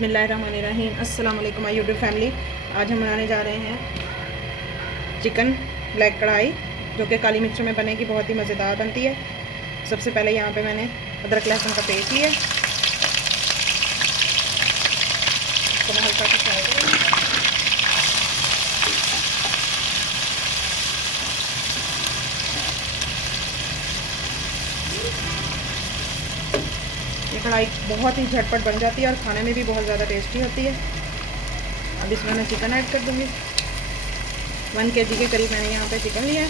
बिस्मिल्लाहिर्रहमानिर्रहीम। अस्सलाम वालेकुम माय यूट्यूब फैमिली। आज हम बनाने जा रहे हैं चिकन ब्लैक कढ़ाई, जो कि काली मिर्चों में बनेगी, बहुत ही मज़ेदार बनती है। सबसे पहले यहाँ पे मैंने अदरक लहसुन का पेस्ट लिया, इसको मैं हल्का सा फ्राई करूँगी। ये कढ़ाई बहुत ही झटपट बन जाती है और खाने में भी बहुत ज़्यादा टेस्टी होती है। अब इसमें मैं चिकन ऐड कर दूँगी। 1 kg के करीब मैंने यहाँ पे चिकन लिया है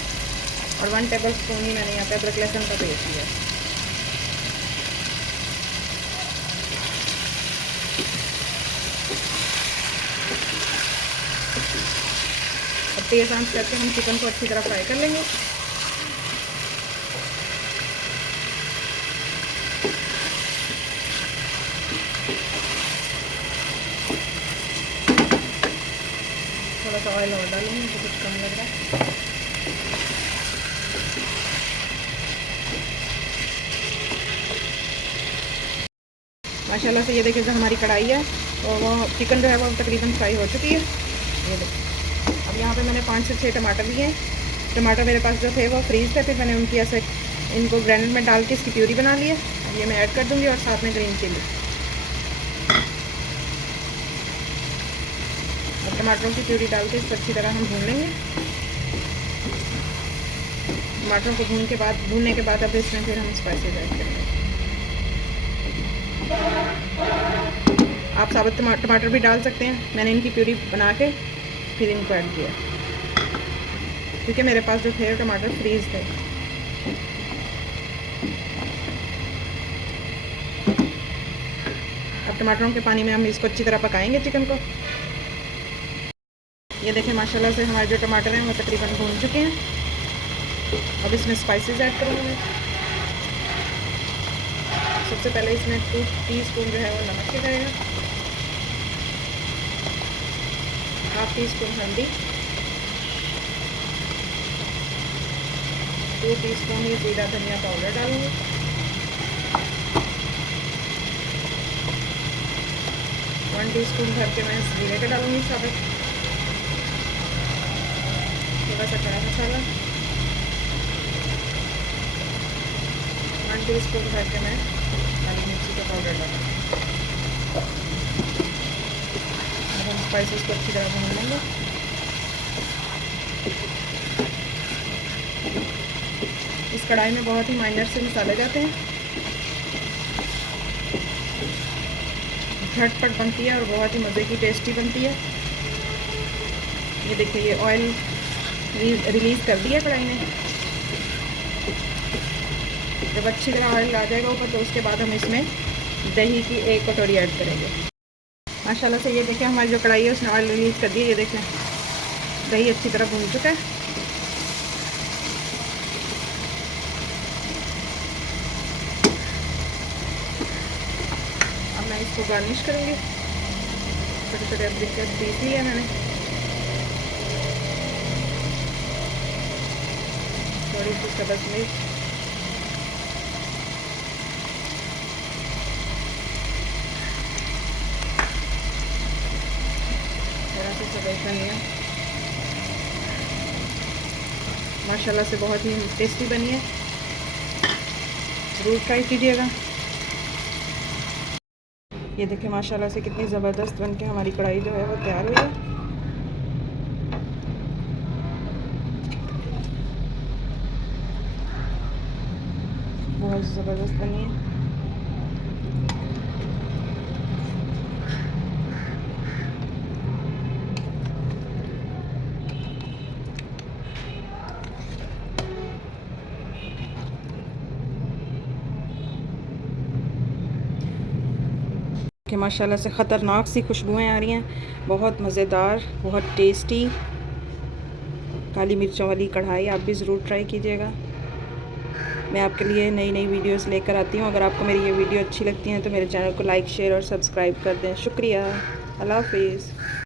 और 1 टेबलस्पून ही मैंने यहाँ पे अदरक लहसुन का पेस्ट लिया है। अब तेज़ आंच करके हम चिकन को अच्छी तरह फ्राई कर लेंगे। थोड़ा सा ऑयल और डालूंगी, तो कुछ कम लग रहा है। माशाल्लाह से ये देखिए, जो हमारी कढ़ाई है तो वो चिकन जो है वो तकरीबन फ्राई हो चुकी है। ये देखिए, अब यहाँ पे मैंने 5 से 6 टमाटर लिए हैं। टमाटर मेरे पास जो थे वो फ्रीज़ थे, फिर मैंने उनकी ऐसे इनको ग्राइंडर में डाल के इसकी प्यूरी बना ली है। अब ये मैं ऐड कर दूँगी और साथ में ग्रीन चिली। अब टमाटरों की प्यूरी डाल के इसको अच्छी तरह हम भून लेंगे। टमाटरों को भूनने के बाद अब इसमें फिर हम स्पाइसेस ऐड करेंगे। आप साबुत टमाटर भी डाल सकते हैं। मैंने इनकी प्यूरी बना के फिर इनको ऐड किया, क्योंकि मेरे पास जो थे टमाटर फ्रीज थे। अब टमाटरों के पानी में हम इसको अच्छी तरह पकाएंगे चिकन को। ये देखें, माशाल्लाह से हमारे जो टमाटर हैं वो तकरीबन भून चुके हैं। अब इसमें स्पाइसेस ऐड करूँगी। सबसे पहले इसमें 2 टीस्पून जो है वो नमक के जाएगा, 1/2 टीस्पून हल्दी, 2 टीस्पून ही जीरा धनिया पाउडर डालूंगी, 1 टीस्पून भर के मैं जीरे का डालूंगी साबुत, थोड़ा सा खड़ा मसाला, 1 टीस्पून भर के मैं काली मिर्ची का पाउडर डालूंगी। अब हम स्पाइसेस को अच्छी तरह भून लेंगे। इस कढ़ाई में बहुत ही माइनर से मसाले जाते हैं, झटपट बनती है और बहुत ही मज़े की टेस्टी बनती है। ये देखिए, ये ऑयल रिलीज़ कर दिया कढ़ाई ने। जब अच्छी तरह ऑयल आ जाएगा ऊपर, तो उसके बाद हम इसमें दही की 1 कटोरी ऐड करेंगे। माशाल्लाह से ये देखें, हमारी जो कढ़ाई है उसने ऑयल रिलीज़ कर दिया। ये देखें, दही अच्छी तरह भून चुका है। अब मैं इसको गार्निश करूँगी। छोटे छोटे अदरक के पीस लिए मैंने, थोड़ी सी सब्ज़ मिर्च, थोड़ा सा सब्ज़ धनिया। माशाल्लाह से बहुत ही टेस्टी बनी है, ज़रूर ट्राई कीजिएगा। ये देखिए, माशाल्लाह से कितनी ज़बरदस्त बन के हमारी कढ़ाई जो है वो तैयार हुई है। बहुत ज़बरदस्त बनी है। कि माशाल्लाह से ख़तरनाक सी खुशबुएँ आ रही हैं। बहुत मज़ेदार, बहुत टेस्टी काली मिर्चों वाली कढ़ाई आप भी ज़रूर ट्राई कीजिएगा। मैं आपके लिए नई नई वीडियोस लेकर आती हूँ। अगर आपको मेरी ये वीडियो अच्छी लगती है तो मेरे चैनल को लाइक, शेयर और सब्सक्राइब कर दें। शुक्रिया। अल्लाह हाफ़िज़।